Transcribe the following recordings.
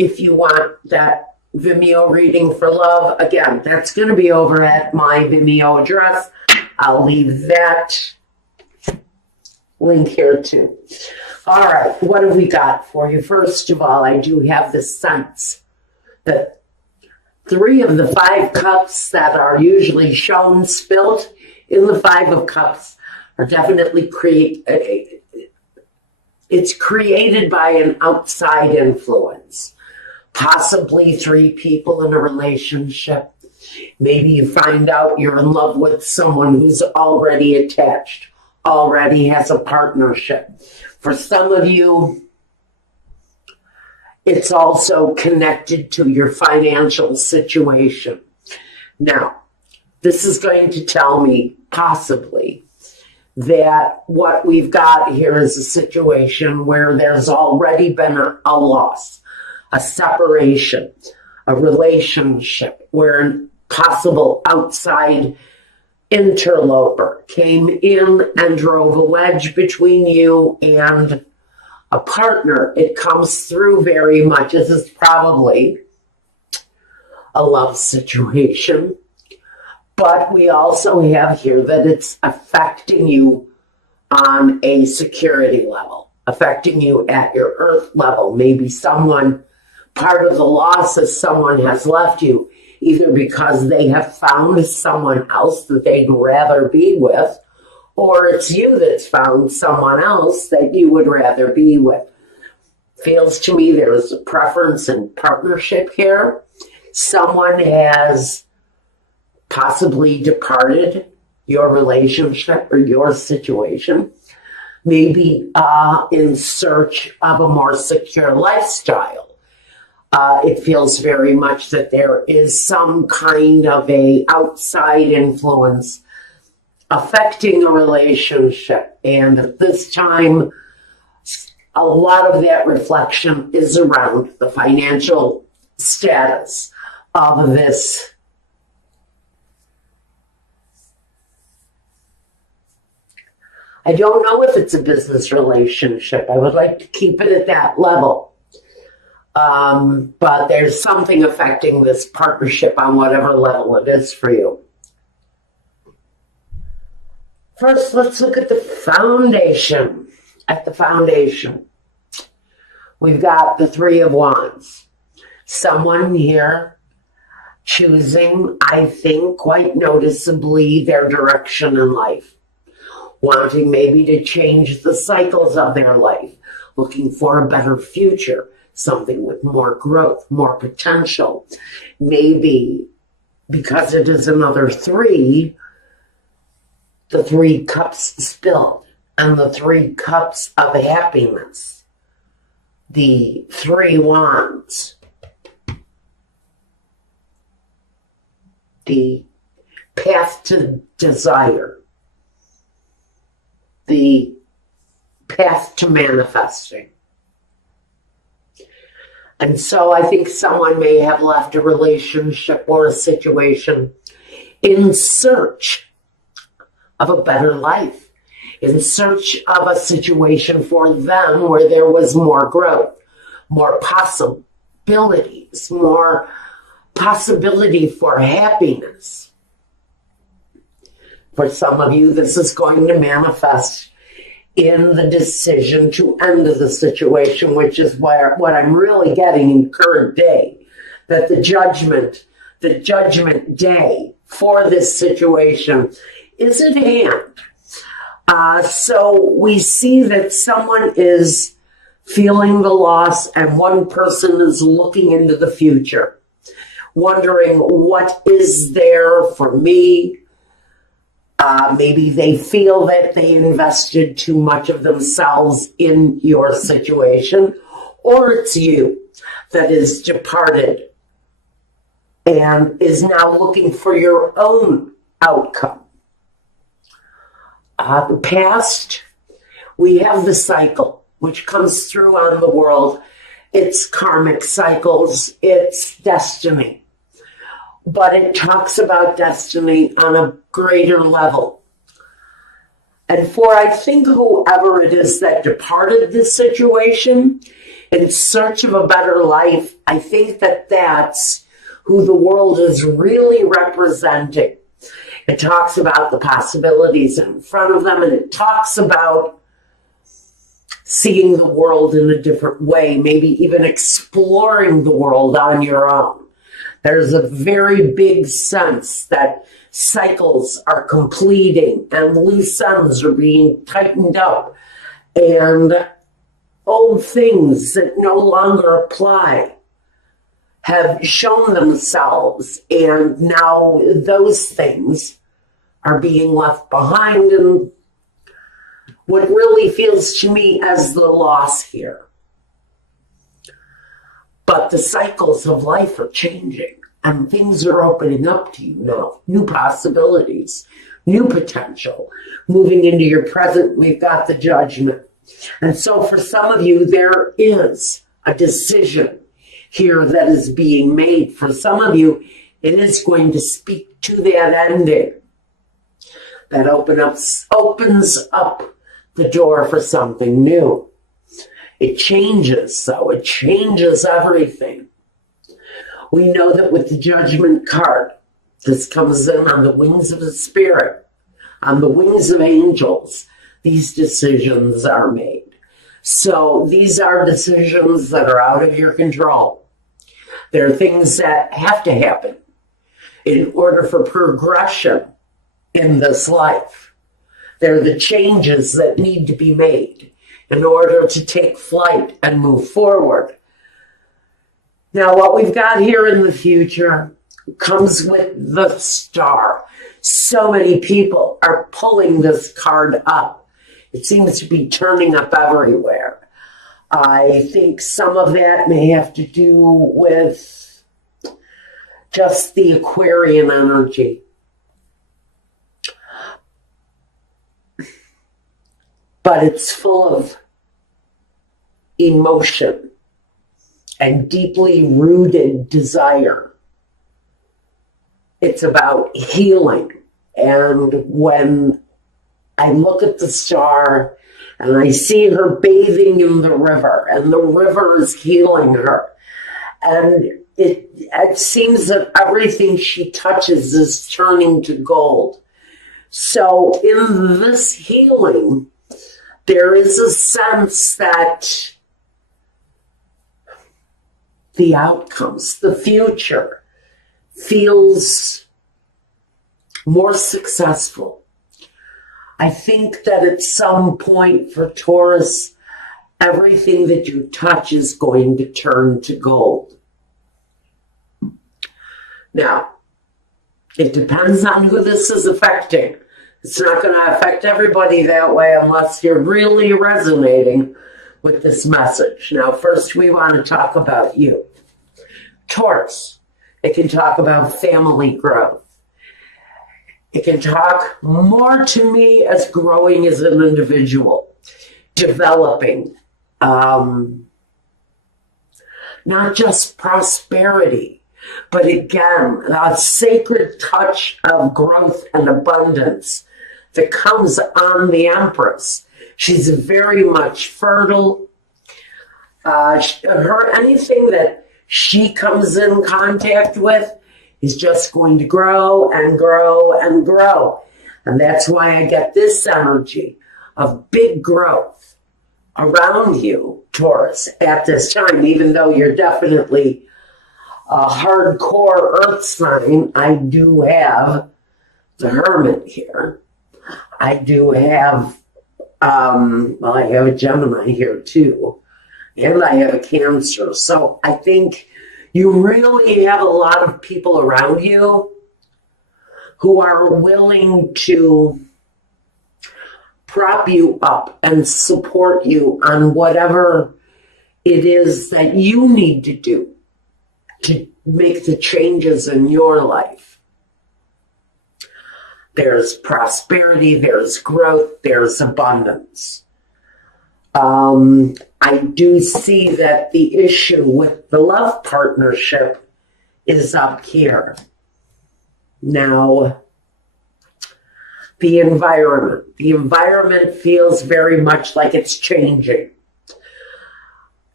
if you want that Vimeo reading for love, again, that's going to be over at my Vimeo address. I'll leave that link here too. All right, what have we got for you? First of all, I do have the sense that 3 of the 5 cups that are usually shown spilled in the 5 of cups are definitely it's created by an outside influence. Possibly 3 people in a relationship. Maybe you find out you're in love with someone who's already attached, already has a partnership. For some of you, it's also connected to your financial situation. Now, this is going to tell me, possibly, that what we've got here is a situation where there's already been a loss, a separation, a relationship where a possible outside interloper came in and drove a wedge between you and a partner. It comes through very much. This is probably a love situation. But we also have here that it's affecting you on a security level, affecting you at your earth level. Maybe someone, part of the loss is someone has left you, either because they have found someone else that they'd rather be with, or it's you that's found someone else that you would rather be with. Feels to me there's a preference in partnership here. Someone has possibly departed your relationship or your situation, maybe in search of a more secure lifestyle. It feels very much that there is some kind of a outside influence affecting a relationship. And at this time, a lot of that reflection is around the financial status of this I don't know if it's a business relationship. I would like to keep it at that level. But there's something affecting this partnership on whatever level it is for you. First, let's look at the foundation. At the foundation, we've got the 3 of Wands. Someone here choosing, I think, quite noticeably their direction in life. Wanting maybe to change the cycles of their life, looking for a better future, something with more growth, more potential. Maybe because it is another 3, the 3 cups spilled, and the 3 cups of happiness, the 3 wands, the path to desire, the path to manifesting. And so I think someone may have left a relationship or a situation in search of a better life, in search of a situation for them where there was more growth, more possibilities, more possibility for happiness. For some of you, this is going to manifest in the decision to end the situation, which is what I'm really getting in current day, that the judgment day for this situation is at hand. So we see that someone is feeling the loss and one person is looking into the future, wondering what is there for me. Maybe they feel that they invested too much of themselves in your situation, or it's you that is departed and is now looking for your own outcome. The past, we have the cycle, which comes through on the world. It's karmic cycles, it's destiny. But it talks about destiny on a greater level. And for, I think, whoever it is that departed this situation, in search of a better life. I think that that's who the world is really representing. It talks about the possibilities in front of them, and it talks about seeing the world in a different way, maybe even exploring the world on your own. There's a very big sense that cycles are completing and loose ends are being tightened up, and old things that no longer apply have shown themselves, and now those things are being left behind, and what really feels to me as the loss here. But the cycles of life are changing, and things are opening up to you now. New possibilities, new potential. Moving into your present, we've got the Judgment. And so for some of you, there is a decision here that is being made. For some of you, it is going to speak to that ending that opens up the door for something new. It changes, so it changes everything. We know that with the Judgment card, this comes in on the wings of the Spirit, on the wings of angels. These decisions are made. So these are decisions that are out of your control. They're things that have to happen in order for progression in this life. They're the changes that need to be made in order to take flight and move forward. Now, what we've got here in the future comes with the Star. So many people are pulling this card up. It seems to be turning up everywhere. I think some of that may have to do with just the Aquarian energy. But it's full of emotion and deeply rooted desire. It's about healing. And when I look at the Star and I see her bathing in the river, and the river is healing her, and it seems that everything she touches is turning to gold. So in this healing, there is a sense that the outcomes, the future, feels more successful. I think that at some point for Taurus, everything that you touch is going to turn to gold. Now, it depends on who this is affecting. It's not going to affect everybody that way unless you're really resonating with this message. Now, first we want to talk about you. Taurus, it can talk about family growth. It can talk more to me as growing as an individual, developing, not just prosperity, but again, a sacred touch of growth and abundance that comes on the Empress. She's very much fertile. Anything that she comes in contact with is just going to grow and grow and grow. And that's why I get this energy of big growth around you, Taurus, at this time. Even though you're definitely a hardcore earth sign, I do have the Hermit here. I do have, I have a Gemini here too. And I have a Cancer. So I think you really have a lot of people around you who are willing to prop you up and support you on whatever it is that you need to do to make the changes in your life. There's prosperity, there's growth, there's abundance. I do see that the issue with the love partnership is up here. Now, the environment. The environment feels very much like it's changing.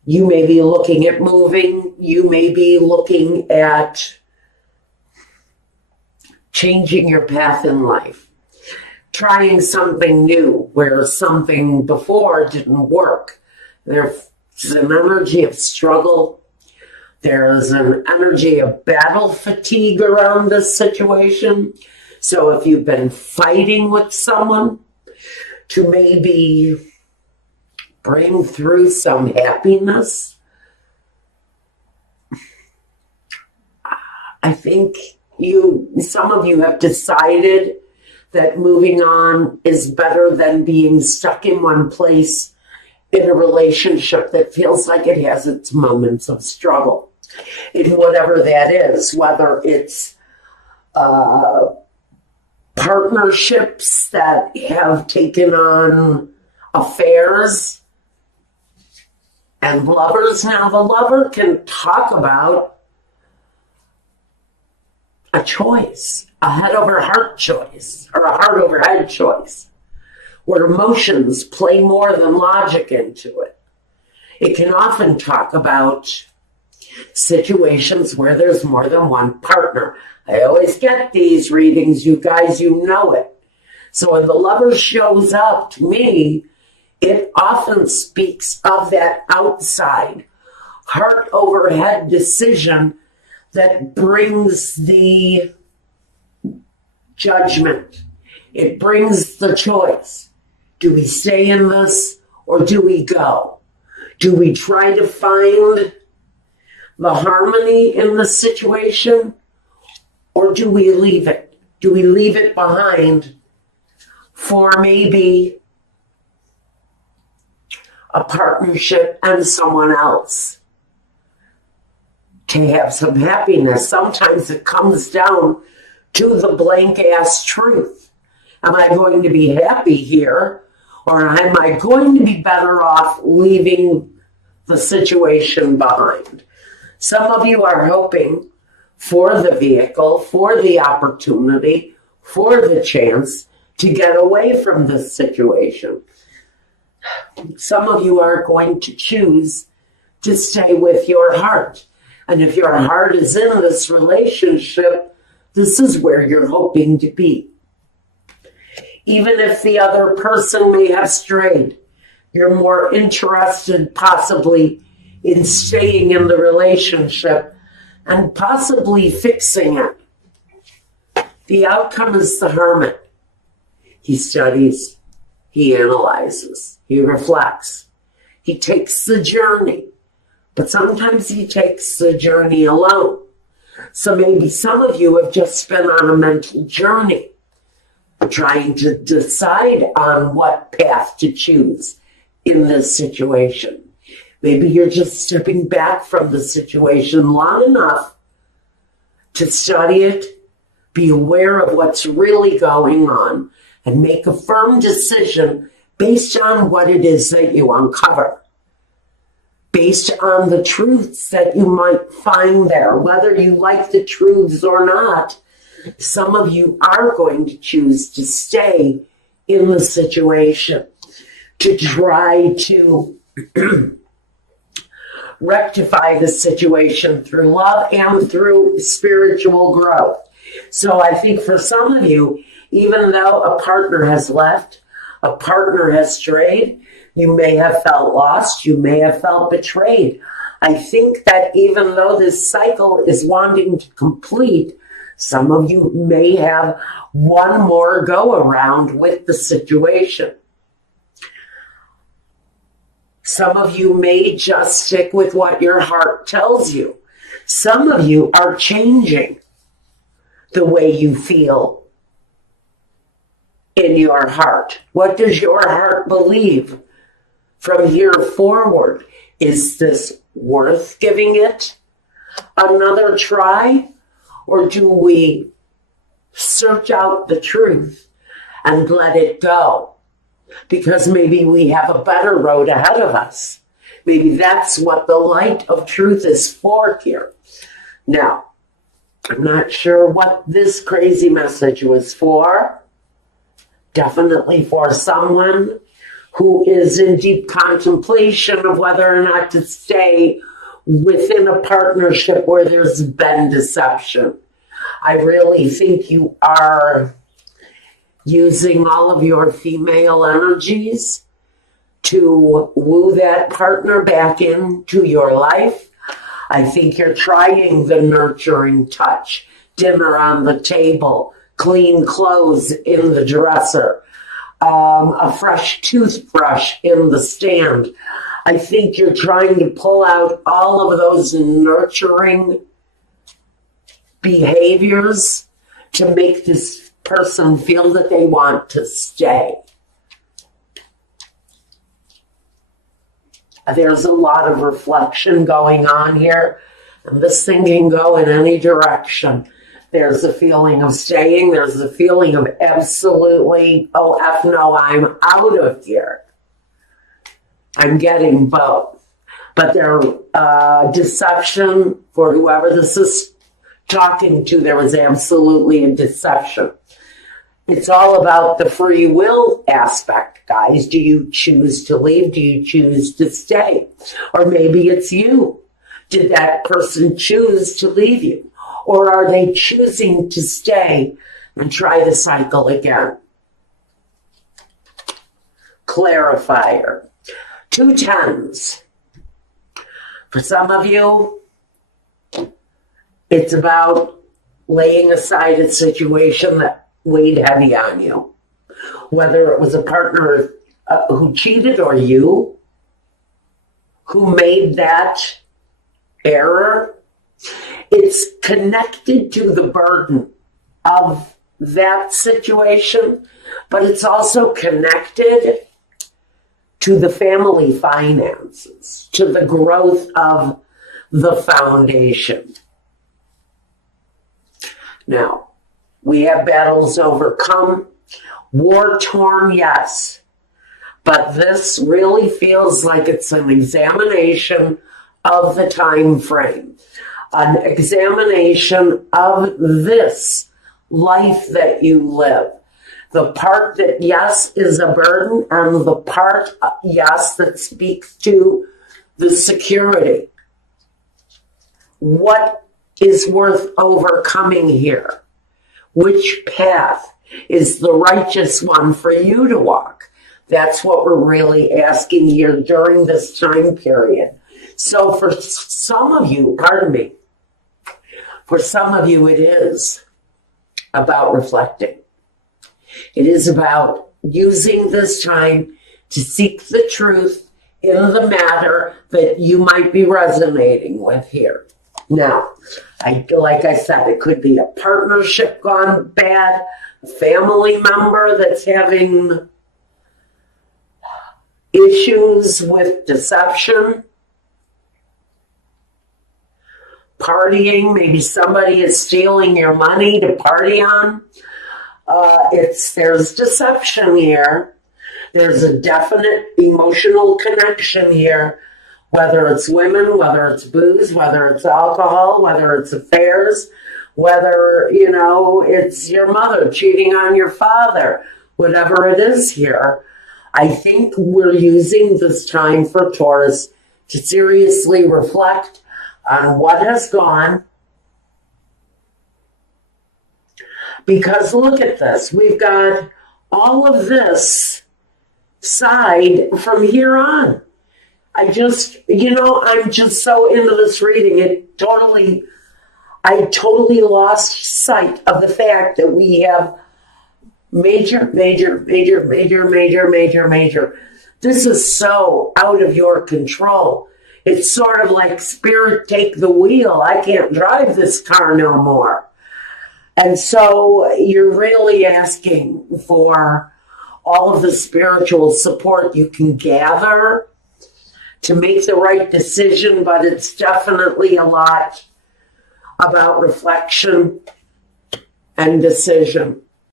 You may be looking at moving. You may be looking at changing your path in life, trying something new where something before didn't work. There's an energy of struggle. There's an energy of battle fatigue around this situation. So if you've been fighting with someone to maybe bring through some happiness, I think some of you have decided that moving on is better than being stuck in one place in a relationship that feels like it has its moments of struggle, in whatever that is, whether it's partnerships that have taken on affairs and lovers. Now, the lover can talk about a choice, a head over heart choice, or a heart over head choice, where emotions play more than logic into it. It can often talk about situations where there's more than one partner. I always get these readings, you guys, you know it. So when the lover shows up to me, it often speaks of that outside, heart over head decision that brings the judgment. It brings the choice. Do we stay in this or do we go? Do we try to find the harmony in the situation or do we leave it? Do we leave it behind for maybe a partnership and someone else to have some happiness? Sometimes it comes down to the blank ass truth. Am I going to be happy here, or am I going to be better off leaving the situation behind? Some of you are hoping for the vehicle, for the opportunity, for the chance to get away from this situation. Some of you are going to choose to stay with your heart. And if your heart is in this relationship, this is where you're hoping to be. Even if the other person may have strayed, you're more interested possibly in staying in the relationship and possibly fixing it. The outcome is the hermit. He studies, he analyzes, he reflects, he takes the journey. But sometimes he takes the journey alone. So maybe some of you have just been on a mental journey, trying to decide on what path to choose in this situation. Maybe you're just stepping back from the situation long enough to study it, be aware of what's really going on, and make a firm decision based on what it is that you uncover, based on the truths that you might find there. Whether you like the truths or not, some of you are going to choose to stay in the situation, to try to rectify the situation through love and through spiritual growth. So I think for some of you, even though a partner has left, a partner has strayed, you may have felt lost, you may have felt betrayed. I think that even though this cycle is wanting to complete, some of you may have one more go around with the situation. Some of you may just stick with what your heart tells you. Some of you are changing the way you feel in your heart. What does your heart believe from here forward? Is this worth giving it another try? Or do we search out the truth and let it go? Because maybe we have a better road ahead of us. Maybe that's what the light of truth is for here. Now, I'm not sure what this crazy message was for. Definitely for someone who is in deep contemplation of whether or not to stay within a partnership where there's been deception. I really think you are using all of your female energies to woo that partner back into your life. I think you're trying the nurturing touch, dinner on the table, clean clothes in the dresser, a fresh toothbrush in the stand. I think you're trying to pull out all of those nurturing behaviors to make this person feel that they want to stay. There's a lot of reflection going on here, and this thing can go in any direction. There's a feeling of staying. There's a feeling of absolutely, oh, F no, I'm out of here. I'm getting both. But their deception, for whoever this is talking to, there was absolutely a deception. It's all about the free will aspect, guys. Do you choose to leave? Do you choose to stay? Or maybe it's you. Did that person choose to leave you? Or are they choosing to stay and try the cycle again? Clarifier. 2 10s. For some of you, it's about laying aside a situation that weighed heavy on you. Whether it was a partner who cheated or you who made that error, it's connected to the burden of that situation, but it's also connected to the family finances, to the growth of the foundation. Now, we have battles overcome, war-torn, yes, but this really feels like it's an examination of the time frame, an examination of this life that you live. The part that, yes, is a burden, and the part, yes, that speaks to the security. What is worth overcoming here? Which path is the righteous one for you to walk? That's what we're really asking here during this time period. So for some of you, for some of you it is about reflecting. It is about using this time to seek the truth in the matter that you might be resonating with here. Now, like I said, it could be a partnership gone bad, a family member that's having issues with deception, partying, maybe somebody is stealing your money to party on. There's deception here. There's a definite emotional connection here, whether it's women, whether it's booze, whether it's alcohol, whether it's affairs, whether, it's your mother cheating on your father, whatever it is here. I think we're using this time for Taurus to seriously reflect on what has gone. Because look at this. We've got all of this side from here on. I'm just so into this reading. I totally lost sight of the fact that we have major. This is so out of your control. It's sort of like, Spirit, take the wheel. I can't drive this car no more. And so you're really asking for all of the spiritual support you can gather to make the right decision, but it's definitely a lot about reflection and decision.